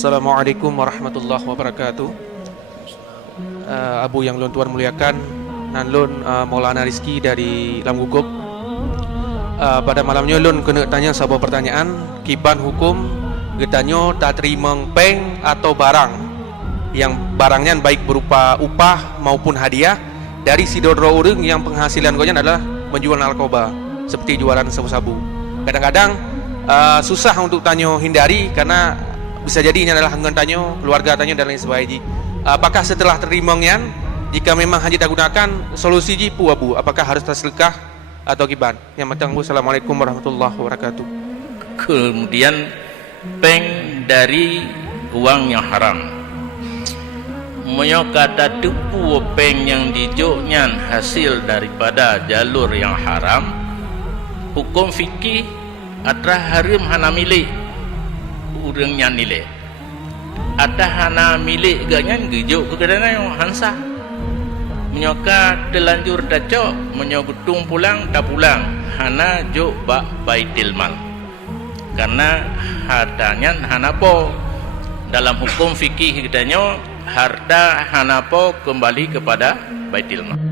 Assalamualaikum warahmatullahi wabarakatuh. Abu yang lon tuan muliakan, nan lon Maulana Rizki dari Lam Gugup. Pada malamnya lon kena tanya sebuah pertanyaan, kiban hukum getanyo tak terima peng atau barang yang barangnya baik berupa upah maupun hadiah dari si dodro orang yang penghasilan gonya adalah menjual narkoba seperti jualan sabu-sabu. Kadang-kadang susah untuk tanyo hindari karena bisa jadi ini adalah hanggan tanyo, keluarga tanyo dan lain sebagainya. Apakah setelah terima ngan, jika memang hanya digunakan solusi jipu Abu, apakah harus terselekah atau kiban? Yang matang Bu, Assalamualaikum warahmatullahi wabarakatuh. Kemudian peng dari uang yang haram. Moyo kata tupu peng yang dijoknya hasil daripada jalur yang haram, hukum fikih atra haram hana milik urangnya nilai. Ada hana milik ganyan gejuk ke kadana yang hansa. Menyoka terlanjur dacok, menyogutung pulang tak pulang. Hana jok bak baitil mal. Karena hartanya hana po. Dalam hukum fikih katanya harta hana po kembali kepada baitil mal.